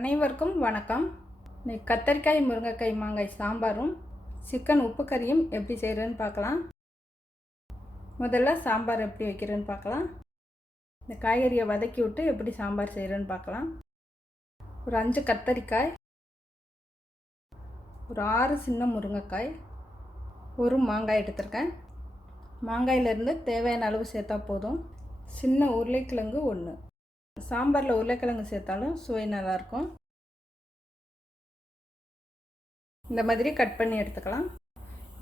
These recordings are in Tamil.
அனைவருக்கும் வணக்கம். இன்னைக்கு கத்தரிக்காய் முருங்கைக்காய் மாங்காய் சாம்பாரும் சிக்கன் உப்பு கறியும் எப்படி செய்கிறேன்னு பார்க்கலாம். முதல்ல சாம்பார் எப்படி வைக்கிறேன்னு பார்க்கலாம். இந்த காய்கறியை வதக்கி விட்டு எப்படி சாம்பார் செய்கிறேன்னு பார்க்கலாம். ஒரு 5 கத்தரிக்காய், ஒரு 6 சின்ன முருங்கைக்காய், ஒரு மாங்காய் எடுத்திருக்கேன். மாங்காயிலேருந்து தேவையான அளவு சேர்த்தா போதும். சின்ன உருளைக்கிழங்கு 1. சாம்பாரில் உருளைக்கிழங்கு சேர்த்தாலும் சுவை நல்லாயிருக்கும். இந்த மாதிரி கட் பண்ணி எடுத்துக்கலாம்.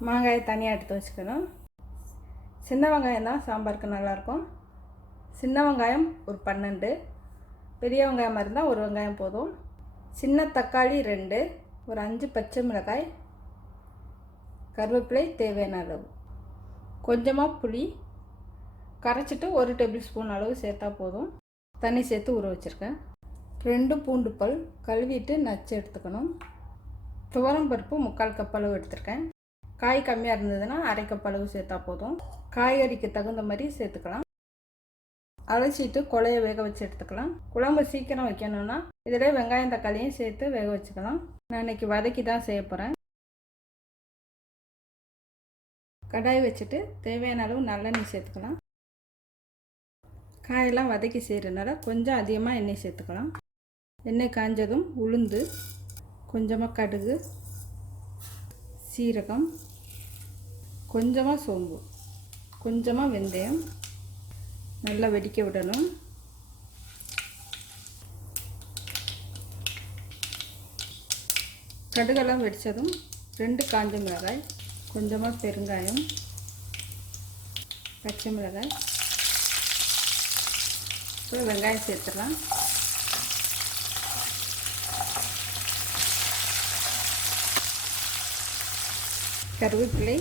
மாங்காயை தனியாக எடுத்து வச்சுக்கணும். சின்ன வெங்காயம் தான் சாம்பாருக்கு நல்லாயிருக்கும். சின்ன வெங்காயம் ஒரு 12, பெரிய வெங்காயமாக இருந்தால் ஒரு வெங்காயம் போதும். சின்ன தக்காளி 2, ஒரு 5 பச்சை மிளகாய், கருவேப்பிலை தேவையான அளவு, கொஞ்சமாக புளி கரைச்சிட்டு 1 டேபிள் ஸ்பூன் அளவு சேர்த்தா போதும். தண்ணி சேர்த்து ஊற வச்சுருக்கேன். 2 பூண்டு பல் கழுவிட்டு நச்சு எடுத்துக்கணும். துவரம் பருப்பு 3/4 கப் அளவு எடுத்துருக்கேன். காய் கம்மியாக இருந்ததுன்னா 1/2 கப் அளவு சேர்த்தா போதும். காய்கறிக்கு தகுந்த மாதிரி சேர்த்துக்கலாம். அலசிட்டு கொலையை வேக வச்சு எடுத்துக்கலாம். குழம்பு சீக்கிரம் வைக்கணும்னா இதில் வெங்காயம் தக்காளியும் சேர்த்து வேக வச்சுக்கலாம். நான் இன்றைக்கி வதக்கி தான் செய்ய போகிறேன். கடாய் வச்சுட்டு தேவையான அளவு நல்லெண்ணெய் சேர்த்துக்கலாம். காயெல்லாம் வதக்கி செய்கிறதுனால கொஞ்சம் அதிகமாக எண்ணெய் சேர்த்துக்கலாம். எண்ணெய் காஞ்சதும் உளுந்து, கொஞ்சமாக கடுகு, சீரகம், கொஞ்சமாக சோம்பு, கொஞ்சமாக வெந்தயம் நல்லா வெடிக்க விடணும். கடுகெல்லாம் வெடித்ததும் 2 காஞ்ச மிளகாய், கொஞ்சமாக பெருங்காயம், பச்சை மிளகாய், வெங்காயம் சேர்த்துடலாம். கருவேப்பிலை,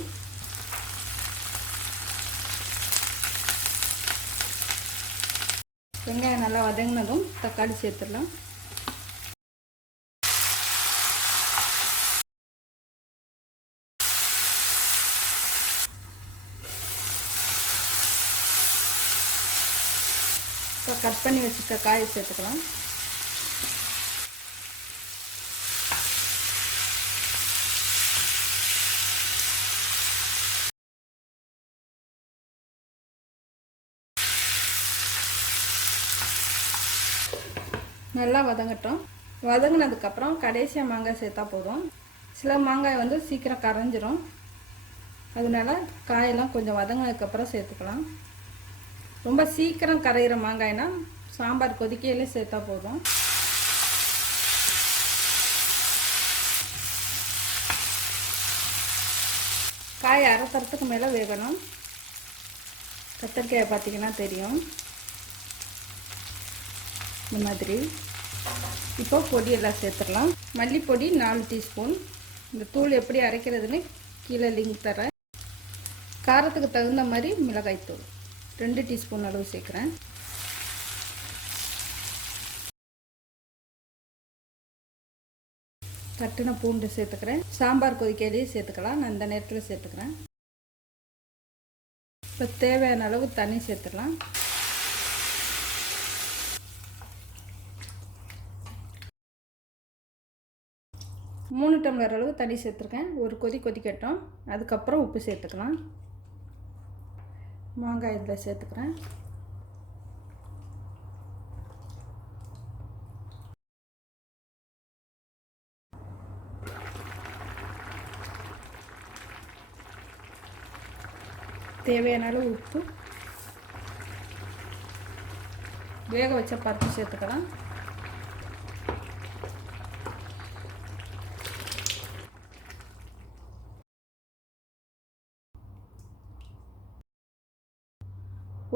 வெங்காயம் நல்லா வதங்கினதும் தக்காளி சேர்த்துடலாம். இப்போ கட் பண்ணி வச்சுக்க காயை சேர்த்துக்கலாம். நல்லா வதங்கட்டும். வதங்கினதுக்கப்புறம் கடைசியாக மாங்காய் சேர்த்தா போதும். சில மாங்காய் சீக்கிரம் கரைஞ்சிரும். அதனால காயெல்லாம் கொஞ்சம் வதங்கினதுக்கப்புறம் சேர்த்துக்கலாம். ரொம்ப சீக்கிரம் கரையிற மாங்காய்னா சாம்பார் கொதிக்கையிலே சேர்த்தா போதும். காய் அரைத்தரத்துக்கு மேலே வேகணும். கத்திரிக்காயை பார்த்திங்கன்னா தெரியும் இந்த மாதிரி. இப்போ பொடியெல்லாம் சேர்த்துடலாம். மல்லிப்பொடி 4 டீஸ்பூன். இந்த தூள் எப்படி அரைக்கிறதுன்னு கீழே லிங்க் தரேன். காரத்துக்கு தகுந்த மாதிரி மிளகாய்த்தூள் 2 டீஸ்பூன் அளவு சேர்க்குறேன். தட்டின பூண்டு சேர்த்துக்கிறேன். சாம்பார் கொதிக்கையிலேயே சேர்த்துக்கலாம். நான் இந்த நேரத்தில் சேர்த்துக்கிறேன். இப்போ தேவையான அளவு தண்ணி சேர்த்துடலாம். மூணு டம்ளர் அளவு தண்ணி சேர்த்துருக்கேன். ஒரு கொதிக்கட்டும். அதுக்கப்புறம் உப்பு சேர்த்துக்கலாம். மாங்காய் இதில் சேர்த்துக்கிறேன். தேவையான அளவு உப்பு, வேக வச்ச பருப்பு சேர்த்துக்கலாம்.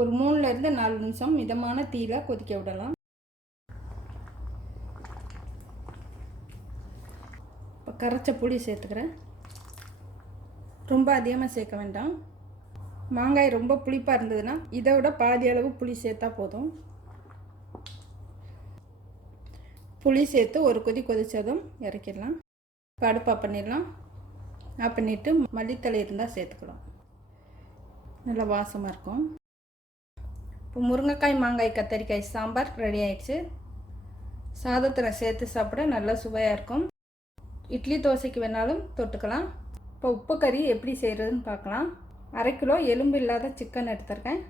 ஒரு 3லேருந்து 4 நிமிஷம் மிதமான தீயில கொதிக்க விடலாம். இப்போ கரைச்ச புளி சேர்த்துக்கிறேன். ரொம்ப அதிகமாக சேர்க்க வேண்டாம். மாங்காய் ரொம்ப புளிப்பாக இருந்ததுன்னா இதை விட பாதி அளவு புளி சேர்த்தா போதும். புளி சேர்த்து ஒரு கொதித்ததும் இறக்கிடலாம். இப்போ அடுப்பு ஆஃப் பண்ணிடலாம். ஆஃப் பண்ணிவிட்டு மல்லித்தழை இருந்தால் சேர்த்துக்கலாம். நல்லா வாசமாக இருக்கும். இப்போ முருங்கைக்காய் மாங்காய் கத்தரிக்காய் சாம்பார் ரெடி ஆயிடுச்சு. சாதத்தில் சேர்த்து சாப்பிட நல்லா சுவையாக இருக்கும். இட்லி தோசைக்கு வேணாலும் தொட்டுக்கலாம். இப்போ உப்பு கறி எப்படி செய்கிறதுன்னு பார்க்கலாம். 1/2 கிலோ எலும்பு இல்லாத சிக்கன் எடுத்துருக்கேன்.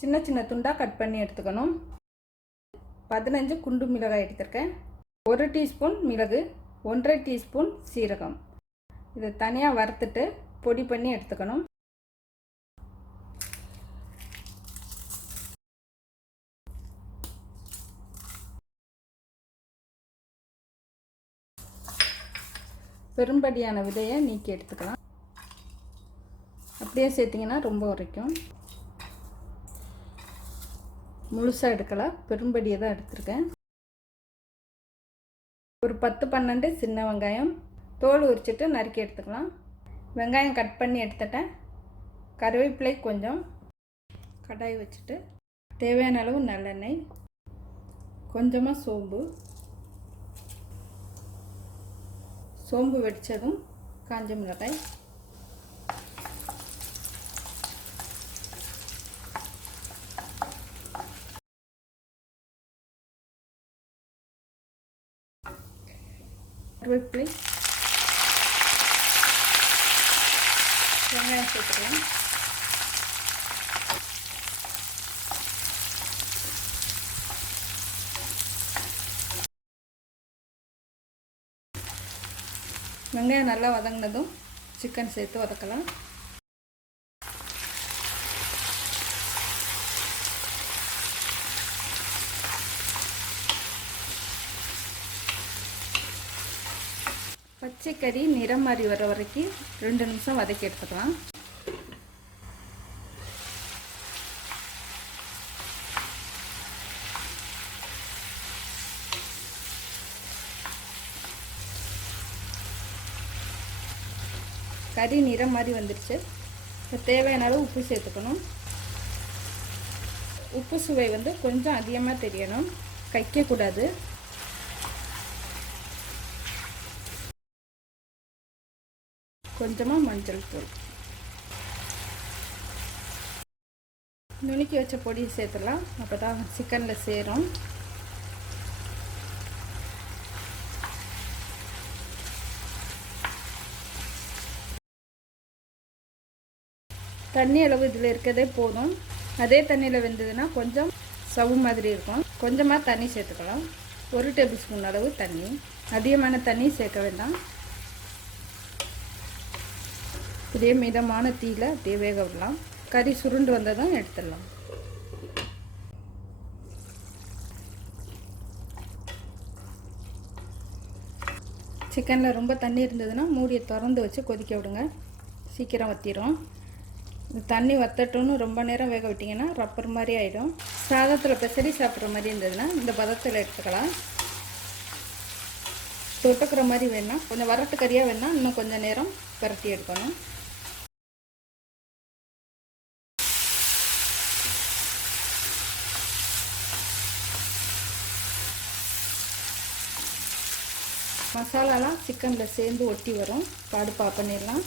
சின்ன சின்ன துண்டாக கட் பண்ணி எடுத்துக்கணும். 15 குண்டு மிளகாய் எடுத்துருக்கேன். 1 டீஸ்பூன் மிளகு, 1/2 டீஸ்பூன் சீரகம். இதை தனியாக வறுத்துட்டு பொடி பண்ணி எடுத்துக்கணும். பெரும்படியான விதையை நீக்கி எடுத்துக்கலாம். அப்படியே சேர்த்திங்கன்னா ரொம்ப உரைக்கும். முழுசாக எடுக்கலாம், பெரும்படியை தான் எடுத்திருக்கேன். ஒரு 10-12 சின்ன வெங்காயம் தோல் உரிச்சிட்டு நறுக்கி எடுத்துக்கலாம். வெங்காயம் கட் பண்ணி எடுத்துட்டேன். கருவேப்பிலை கொஞ்சம். கடாய் வச்சுட்டு தேவையான அளவு நல்லெண்ணெய், கொஞ்சமாக சோம்பு வெடித்ததும் காஞ்ச மிளகாய், கருவேப்பிலை, வெங்காயம் சேர்த்துக்கலாம். வெங்காயம் நல்லா வதங்கினதும் சிக்கன் சேர்த்து வதக்கலாம். பச்சை கறி நிறம் மாறி வர வரைக்கும் 2 நிமிஷம் வதக்கி எடுத்துக்கலாம். கறி நிறம் மாதிரி வந்துடுச்சு. தேவையான அளவு உப்பு சேர்த்துக்கணும். உப்பு சுவை கொஞ்சம் அதிகமாக தெரியணும், கைக்கக்கூடாது. கொஞ்சமாக மஞ்சள் தூள், நுணுக்கி வச்ச பொடி சேர்த்துலாம். அப்போ தான் சிக்கனில் சேரும். தண்ணி அளவு இதில் இருக்கிறதே போதும். அதே தண்ணியில் வெந்ததுன்னா கொஞ்சம் சவு மாதிரி இருக்கும். கொஞ்சமாக தண்ணி சேர்த்துக்கலாம். 1 டேபிள் ஸ்பூன் அளவு தண்ணி. அதிகமான தண்ணி சேர்க்க வேண்டாம். இதே மிதமான தீயில் அப்படியே வேக விடலாம். கறி சுருண்டு வந்ததும் எடுத்துடலாம். சிக்கனில் ரொம்ப தண்ணி இருந்ததுன்னா மூடியை திறந்து வச்சு கொதிக்க விடுங்க, சீக்கிரம் வற்றிடும். தண்ணி வத்தட்டும்னு ரொம்ப நேரம் வேக விட்டிங்கன்னா ரப்பர் மாதிரி ஆகிடும். சாதத்தில் பெசரி சாப்பிட்ற மாதிரி இருந்ததுன்னா இந்த பதத்தில் எடுத்துக்கலாம். தொட்டுக்கிற மாதிரி வேணால் கொஞ்சம் வரட்டு கறியாக வேணால் இன்னும் கொஞ்சம் நேரம் பரட்டி எடுக்கணும். மசாலாலாம் சிக்கனில் சேர்ந்து ஒட்டி வரும். அடுப்பு ஆஃப் பண்ணிடலாம்.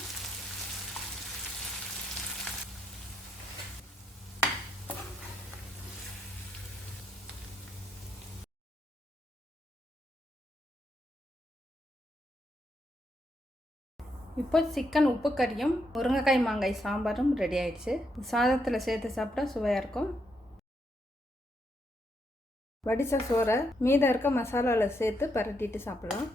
இப்போ சிக்கன் உப்பு கறியும் முருங்கைக்காய் மாங்காய் சாம்பாரும் ரெடி ஆயிடுச்சு. சாதத்தில் சேர்த்து சாப்பிட்டா சுவையாக இருக்கும். வடித்த சோறை மீதம் இருக்க மசாலாவில் சேர்த்து பரட்டிட்டு சாப்பிடலாம்.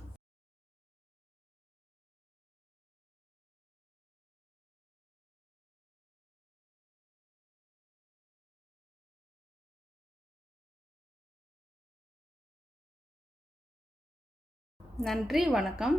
நன்றி, வணக்கம்.